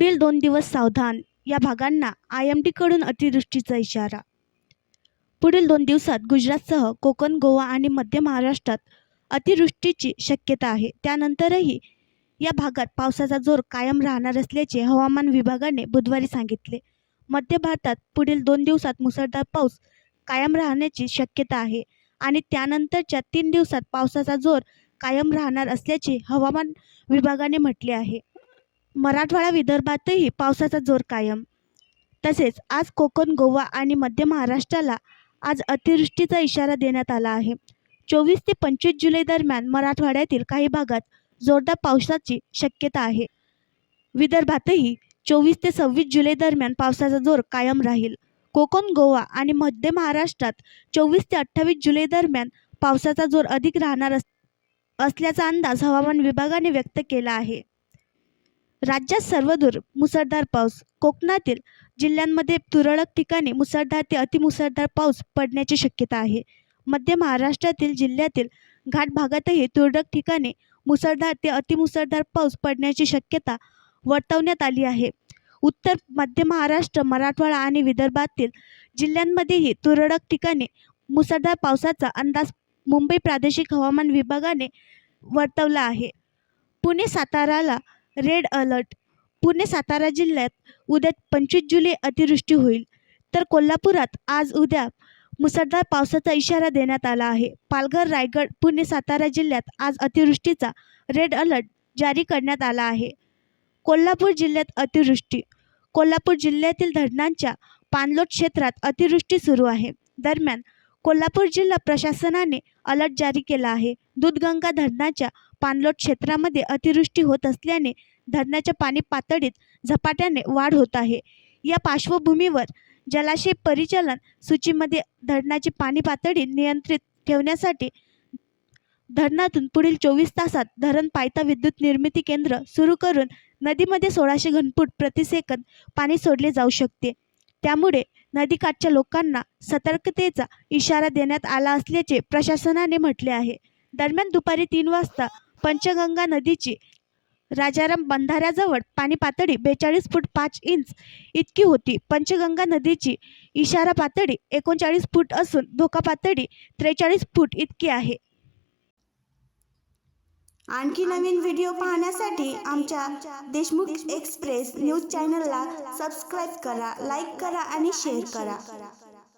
पुढील 2 दिवस सावधान, या भागांना IMDकडून अतिवृष्टीचा इशारा. पुढील 2 दिवसात गुजरातसह कोकण, गोवा आणि मध्य महाराष्ट्रात अतिवृष्टीची शक्यता आहे. त्यानंतरही या भागात पावसाचा जोर कायम राहणार असल्याचे हवामान विभागाने बुधवारी सांगितले. मध्य भारतात पुढील 2 दिवसात मुसळधार पाऊस कायम राहण्याची शक्यता आहे आणि त्यानंतरच्या 3 दिवसात पावसाचा जोर कायम राहणार असल्याचे हवामान विभागाने म्हटले आहे. मराठवाडा, विदर्भातही पावसाचा जोर कायम. तसेच आज कोकण, गोवा आणि मध्य महाराष्ट्राला आज अतिवृष्टीचा इशारा देण्यात आला आहे. 24 ते 25 जुलै दरम्यान मराठवाड्यातील काही भागात जोरदार पावसाची शक्यता आहे. विदर्भातही 24 ते 26 जुलै दरम्यान पावसाचा जोर कायम राहील. कोकण, गोवा आणि मध्य महाराष्ट्रात 24 ते 28 जुलै दरम्यान पावसाचा जोर अधिक राहणार असल्याचा अंदाज हवामान विभागाने व्यक्त केला आहे. राज्यात सर्वदूर मुसळधार पाऊस. कोकणातील जिल्ह्यांमध्ये तुरळक ठिकाणी मुसळधार ते अतिमुसळधार पाऊस पडण्याची शक्यता आहे. मध्य महाराष्ट्रातील जिल्ह्यातील घाट भागातही तुरळक ठिकाणी मुसळधार ते अतिमुसळधार पाऊस पडण्याची शक्यता वर्तवण्यात आली आहे. उत्तर मध्य महाराष्ट्र, मराठवाडा आणि विदर्भातील जिल्ह्यांमध्येही तुरळक ठिकाणी मुसळधार पावसाचा अंदाज मुंबई प्रादेशिक हवामान विभागाने वर्तवला आहे. पुणे, साताराला रेड अलर्ट. पुणे, सातारा जिल्ह्यात उद्या 25 जुलै अतिवृष्टी होईल, तर कोल्हापुरात आज उद्या मुसळधार पावसाचा इशारा देण्यात आला आहे. पालघर, रायगड, पुणे, सातारा जिल्ह्यात आज अतिवृष्टीचा रेड अलर्ट जारी करण्यात आला आहे. कोल्हापूर जिल्ह्यात अतिवृष्टी. कोल्हापूर जिल्ह्यातील धरणांच्या पाणलोट क्षेत्रात अतिवृष्टी सुरू आहे. दरम्यान कोल्हापूर जिल्हा प्रशासनाने अलर्ट जारी केला आहे. दूधगंगा धरणाच्या पाणलोट क्षेत्रामध्ये अतिवृष्टी होत असल्याने धरणाच्या पाणी पातळीत झपाट्याने वाढ होत आहे. या पार्श्वभूमीवर जलाशय परिचालन सूचीमध्ये धरणाची पाणी पातळी नियंत्रित ठेवण्यासाठी धरणातून पुढील 24 तासात धरण पायथा विद्युत निर्मिती केंद्र सुरू करून नदीमध्ये 1600 घनफूट प्रतिसेकंद पाणी सोडले जाऊ शकते. त्यामुळे नदीकाठच्या लोकांना सतर्कतेचा इशारा देण्यात आला असल्याचे प्रशासनाने म्हटले आहे. दरम्यान दुपारी 3 वाजता पंचगंगा नदीची राजाराम बंधाऱ्याजवळ पाणी पातळी 42 फूट 5 इंच इतकी होती. पंचगंगा नदीची इशारा पातळी 39 फूट असून धोका पातळी 43 फूट इतकी आहे. आणखी नवीन व्हिडिओ पाहण्यासाठी आमच्या देशमुख एक्सप्रेस न्यूज चॅनलला सबस्क्राईब करा, लाईक करा आणि शेअर करा.